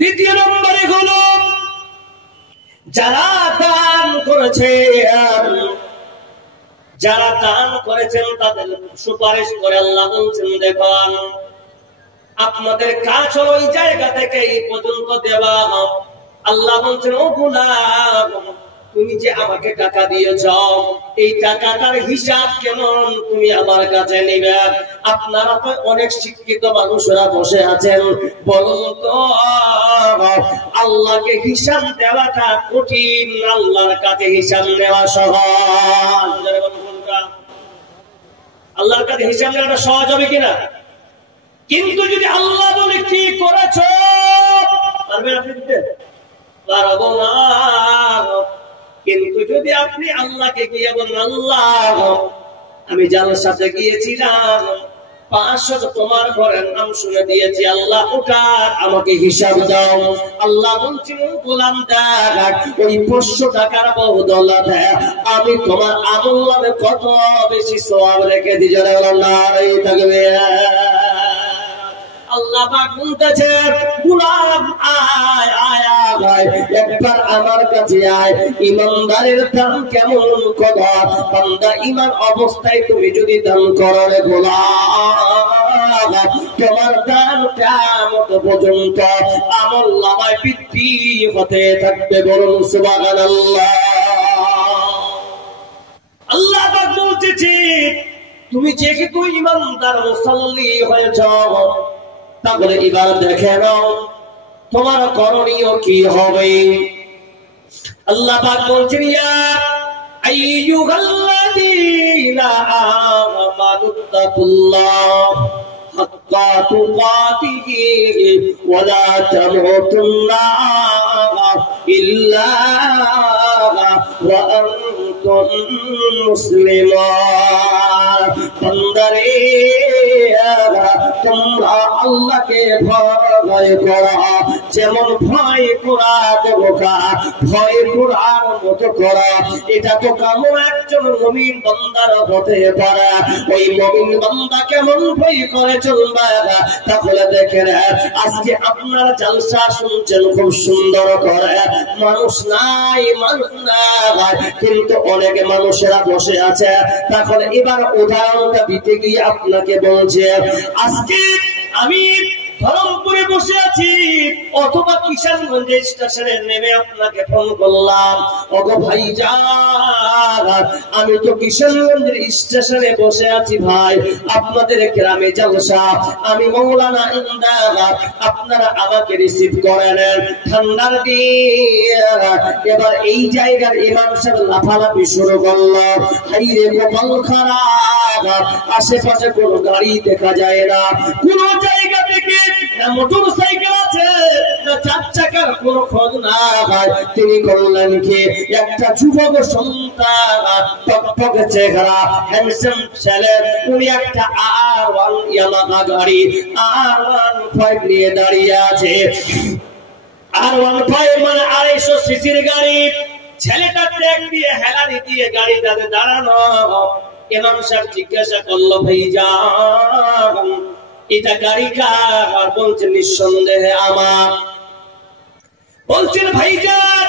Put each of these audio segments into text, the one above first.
দ্বিতীয় নম্বরে হলো যারা দান করেছেন তাদের সুপারিশ করে আল্লাহ বলছেন, দেখুন আপনাদের কাজ ওই জায়গা থেকে এই পর্যন্ত দেওয়া। আল্লাহ বলছেন, ও গোলাম, তুমি যে আমাকে টাকা দিয়েছ, এই টাকাটার হিসাব কেমন তুমি আমার কাছে নিবে? আপনারা তো অনেক শিক্ষিত মানুষরা বসে আছেন, বলুন তো আল্লাহকে হিসাব দেওয়াটা কঠিন, আল্লাহর কাছে হিসাব নেওয়া সহজ? আল্লাহর কাছে হিসাব নেওয়াটা সহজ হবে কিনা? কিন্তু যদি আল্লাহ বলে কি করেছ, পারবেন আপনি দিতে? পারবো না। কিন্তু যদি আপনি আল্লাহকে গিয়ে বলেন, আল্লাহ আমি জালসাতে গিয়েছিলাম, 500 তোমার ঘরের নাম শুনে দিয়েছি, আল্লাহ ওটার আমাকে হিসাব দাও। আল্লাহ বলছিল, গোলাম দেখ, ওই 500 টাকার বদৌলতে আমি তোমার আমল নামে কত বেশি সওয়াব রেখে দিই। নারে তাকবীর। আল্লাহ পাক বলতেছে, গোলাম আয় আয় আয়, একবার আমার কাছে আয়। ইমানদারের দান কেমন করা? বান্দা ঈমান অবস্থায় তুমি যদি দান করো রে গোলাম, তোমার দান কিয়ামত পর্যন্ত আমলনামায় বৃদ্ধি হতে থাকবে। বলুন সুবহানাল্লাহ। আল্লাহ পাক বলতেছে, তুমি যেহেতু ঈমানদার মুসাল্লি হয়েছ, তাহলে এবার দেখে নাও তোমার করণীয় কি হবে। আল্লাহ পাক বলছেন, ইয়া আইয়ুহাল্লাযীনা আমানুত্তাকুল্লাহ হাক্কা তুকাতিহি ওয়া লা তামুতুন্না ইল্লা ওয়া আনতুম মুসলিমুন। বান্দারে, তোমরা আল্লাহকে ভয় করা, যেমন ভয় করা দেবতা ভয় করার মতো করা। এটা তো কেমন একজন মুমিন বান্দার হতে পারে। ওই মুমিন বান্দা কেমন ভয় করে চলবে? তাহলে দেখেন, আজকে আপনারা জালসা শুনছেন খুব সুন্দর করে, মানুষ নাই, কিন্তু অনেক মানুষেরা বসে আছে। তাহলে এবার উদাহরণটা দিতে গিয়ে আপনাকে বলছে, আজকে আমি ধরমপুরে বসে আছি অথবা কিষানগঞ্জ স্টেশনে নেমে আপনাকে ফোন করলাম, ওগো ভাইজান আমি তো কিষানগঞ্জের স্টেশনে বসে আছি ভাই, আপনাদের গ্রামে জলসা, আমি মৌলানা ইমদাদ, আপনারা আমাকে রিসিভ করে নেন। ঠান্ডার দিন, এবার এই জায়গার ইমাম সাহেব লাফালাফি শুরু করলো, হাইরে কপাল খারাপ, আশেপাশে কোনো গাড়ি দেখা যায় না, কোন জায়গা থেকে মোটর সাইকেল আছে না 4 চাকার কোন খোঁজ না ভাই। তিনি করলেন কি, একটা যুবক সন্তান, টকটকে চেহারা, হ্যান্ডসাম ছেলে, উনি একটা R1 ইয়ামাহা গাড়ি R15 নিয়ে দাঁড়িয়ে আছে। R15 মানে 250 সিসির গাড়ি। ছেলেটা ট্যাগ দিয়ে হেলানি দিয়ে গাড়িটাতে দাঁড়ানো। ইমাম সাহেব জিজ্ঞাসা করলো, ভাইজান এটা গাড়ি কার? বলছেন নিঃসন্দেহে আমার। বলছেন ভাইজান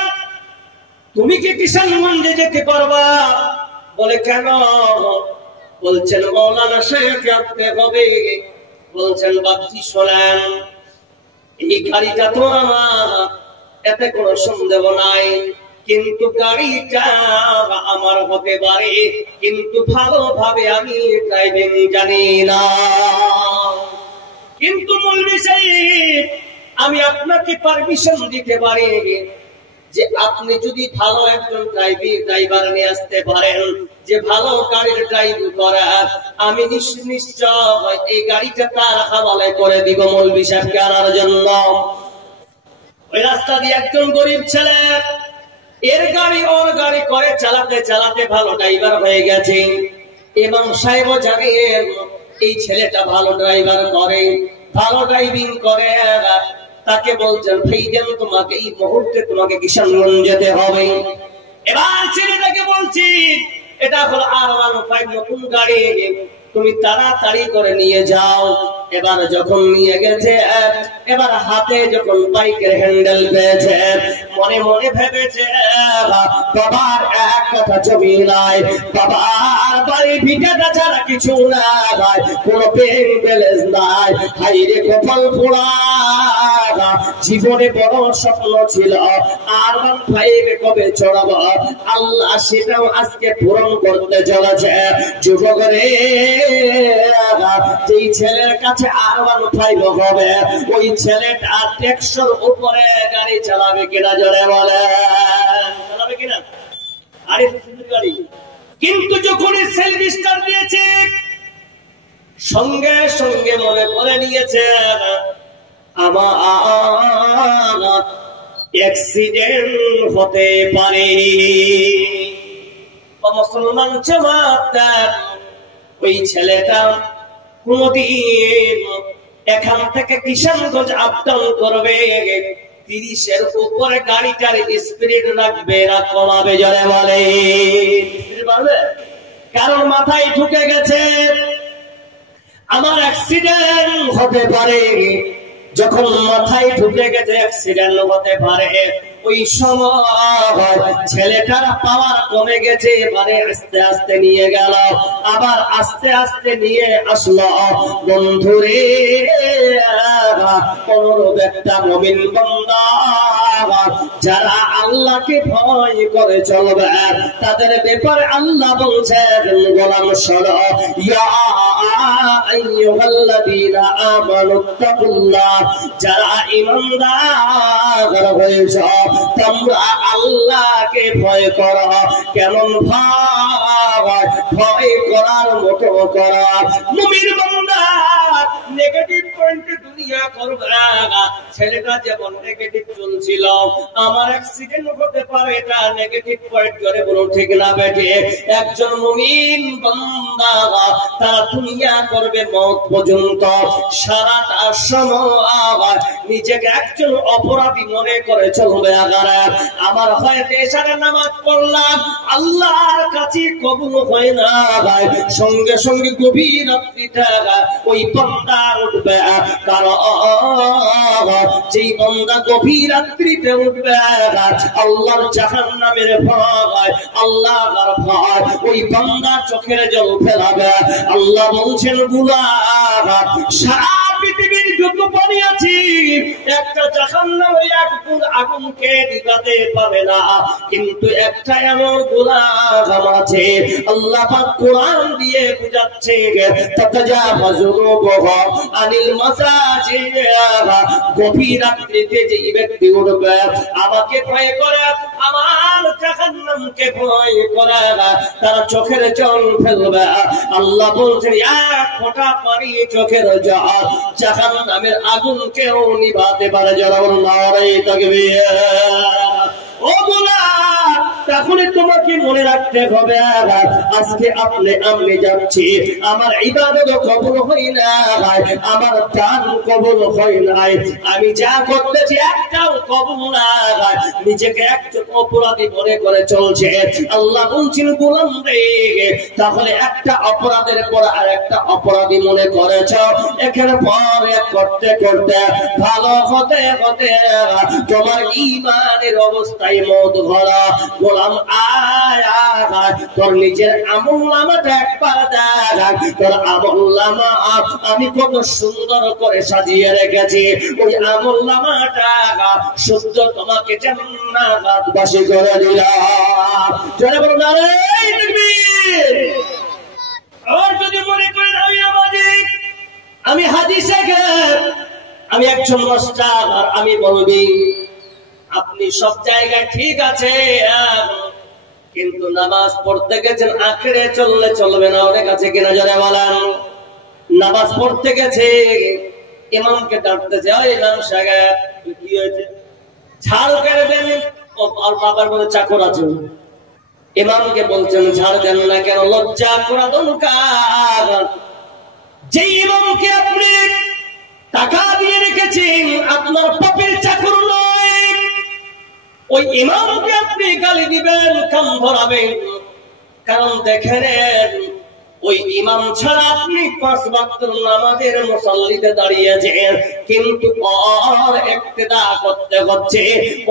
তুমি কি কিষানগঞ্জে যেতে পারবা? বলে কেন? বলছেন মৌলানা সাহেবকে আনতে হবে। বলছেন বাপজি শোনেন, এই গাড়িটা তো আমার, এতে কোনো সন্দেহ নাই, কিন্তু গাড়িটা আমার হতে পারে, কিন্তু ভালোভাবে আমি ড্রাইভিং জানি না। কিন্তু মৌলভী সাহেব আমি আপনাকে পারমিশন দিতে পারি যে আপনি যদি ভালো একজন ড্রাইভার নিয়ে আসতে পারেন, যে ভালো গাড়ির ড্রাইভ করা, আমি নিশ্চয় এই গাড়িটা তার হাওয়ালায় করে দিব মৌলভী সাহেবকে আনার জন্য। ওই রাস্তা দিয়ে একজন গরিব ছেলে এর গাড়ি ওর গাড়ি করে চালাতে চালাতে ভালো ড্রাইভার হয়ে গেছে। এবং সাহেব জানেন এই ছেলেটা ভালো ড্রাইভার করে, ভালো ড্রাইভিং করে। তাকে বলছেন ভাইজান তোমাকে এই মুহূর্তে তোমাকে কিষানগঞ্জ যেতে হবে। এবার ছেলেটাকে বলছি এটা হলো R15 নতুন গাড়ি, তুমি তাড়াতাড়ি করে নিয়ে যাও। এবার যখন নিয়ে গেছে, এবার হাতে যখন বাইকের হ্যান্ডেল পেয়েছে, মনে মনে ভেবেছে বাবার এক কথা জমি নাই, বাবার বাড়ি ভিটাটা ছাড়া কিছু নাই, কোনো ব্যাংক ব্যালেন্স নাই, হাইরে কপাল পোড়া। জীবনে বড় স্বপ্ন ছিল R15 কবে চড়াবো, আল্লাহ সেটাও আজকে পূরণ করতে চলেছে। যুবক রে, যেই ছেলের কাছে R15 হবে, ওই ছেলেটা 100 উপরে গাড়ি চালাবে কিনা জোরে বলে, চালাবে কিনা? আরে গাড়ি। কিন্তু যখন সেলফ স্টার্ট দিয়েছে, সঙ্গে সঙ্গে মনে করে নিয়েছে আমার অ্যাক্সিডেন্ট হতে পারে। মুসলমান জামাতার ওই ছেলেটা কোনদিন এখান থেকে কিষানগঞ্জ আপ ডাউন করবে, 30-এর উপরে গাড়িটার স্পিড রাখবে না কমাবে জোরে বলে, কারণ মাথায় ঢুকে গেছে আমার অ্যাক্সিডেন্ট হতে পারে। যখন মাথায় ঢুকে গেছে অ্যাক্সিডেন্ট হতে পারে, ওই সময় ছেলেটার পাওয়ার কমে গেছে, মানে আস্তে আস্তে নিয়ে গেল, আবার আস্তে আস্তে নিয়ে আসলো। বন্ধুরে, অনুরূপ একটা মুমিন বান্দা যারা আল্লাহকে ভয় করে চলবে, তাদের ব্যাপারে আল্লাহ বলছেন গোলাম শোনো, ইয়া আইয়ুহাল্লাযীনা আমানুত্তাকুল্লাহ, যারা ঈমানদার হয়েছ তোমরা আল্লাহকে ভয় করো। কেমন ভয়? ভয় করার মতো করো। মুমিন বান্দা নেগেটিভ পয়েন্টে দুনিয়া করবে না। ছেলেটা যেমন নেগেটিভ চলছিল, আমার অ্যাক্সিডেন্ট হতে পারে, এটা নেগেটিভ পয়েন্ট করে বলো ঠিক না বেটে? একজন মুমিন বান্দা তারা দুনিয়া করবে মওত পর্যন্ত, সারাটা সময় নিজেকে একজন অপরাধী মনে করে চলবে। আগার আমার হয়তো এশারের নামাজ পড়লাম, আল্লাহর কাছে কবুল হয় না, সঙ্গে সঙ্গে গভীর রাত্রিটা ওই বান্দা উঠবে। কারণ যেই বান্দা গভীর রাত্রিতে উঠবে আল্লাহর জাহান্নামের ভয়, আল্লাহর ভয়, ওই বান্দা চোখের জল ফেলাবে। আল্লাহ বলছেন গুলাম, সারা পৃথিবীর যত পানি আছে একটা জাহান্নামে এক ফুট আগুনকে নিভাতে পারে না, কিন্তু একটা এমন গুনাহ আছে আল্লাহ পাক কোরআন দিয়ে বুঝাচ্ছে, তাতাজাওয়াজু রুবুহু আনিল মাসাজিদ, গভীর রাত্রিতে যে ব্যক্তি উঠবে আমাকে ভয় করে, আমার জাহান্নামকে ভয় করে, তারা চোখের জল ফেলবে। আল্লাহ বলছেন এক ফোঁটা পানি চোখের জল জাহান্নামের আগুনকেও নিভাতে পারে। যারা নারে তাকবীর। ও গোলাম, তাহলে তোমাকে মনে রাখতে হবে আজকে আমি যাচ্ছি, আমার ইবাদত কবুল হয় না, আমার দান কবুল হয় নাই, আমি যা করতেছি একটাও কবুল না, নিজেকে একজন অপরাধী মনে করে চলছে। আল্লাহ বলছেন গোলাম রে, তাহলে একটা অপরাধের পর আর একটা অপরাধী মনে করেছ, এখানে পর এক করতে করতে ভালো হতে হতে তোমার ঈমানের অবস্থায় মওত ঘোরা। গোলাম আয় আয়, তোর নিজের আমলনামাটা একবার দেখ, তোর আমলনামা আমি কত সুন্দর করে সাজিয়ে রেখেছি, ওই আমলনামাটা শুদ্ধ তোমাকে জান্নাতবাসী করে দিলাম। চলে বলুন নারে তাকবীর। আর যদি মনে করেন আমি হাজি শেখের, আমি একজন মাস্টার, আর আমি বলবি আপনি সব জায়গায় ঠিক আছে, কিন্তু নামাজ পড়তে গেছেন আখেরে চললে চলবে না। ওদের কাছে কিনা যারা বলেন নামাজ পড়তে গেছে, ইমামকে ডাকতেছে, ওই ইমাম সাহেব কি হয়েছে, ঝাড় কেড়ে দেন। আর বাবার মধ্যে চাকর আছে, ইমামকে বলছেন ঝাড় দেন না কেন, লজ্জা করা দরকার। যে ইমামকে আপনি টাকা দিয়ে রেখেছেন আপনার পাপের চাকর নয়, ওই ইমামকে আপনি গালি দিবেন, কান ধরাবেন। কারণ দেখেন ওই ইমাম ছাড়া আপনি 5 ওয়াক্ত নামাজের মুসাল্লিতে দাঁড়িয়েছেন, কিন্তু ওর ইক্তেদা করতে হচ্ছে,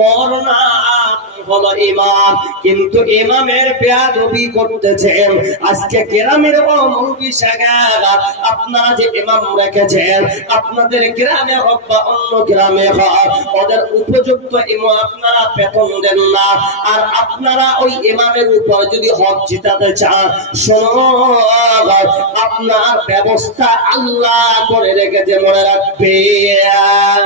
ওর নাম হলো ইমাম, কিন্তু ইমামের বেয়াদবি করতেছেন। আজকে গ্রামের মৌলবি সাহেব, আপনারা যে ইমাম রেখেছেন, আপনাদের গ্রামে হোক বা অন্য গ্রামে হোক, ওদের উপযুক্ত ইমাম আপনারা বেতন দেন না। আর আপনারা ওই ইমামের উপর যদি হক জিতাতে চান, শোনো, আপনার ব্যবস্থা আল্লাহ করে রেখেছে, মনে রাখবেন।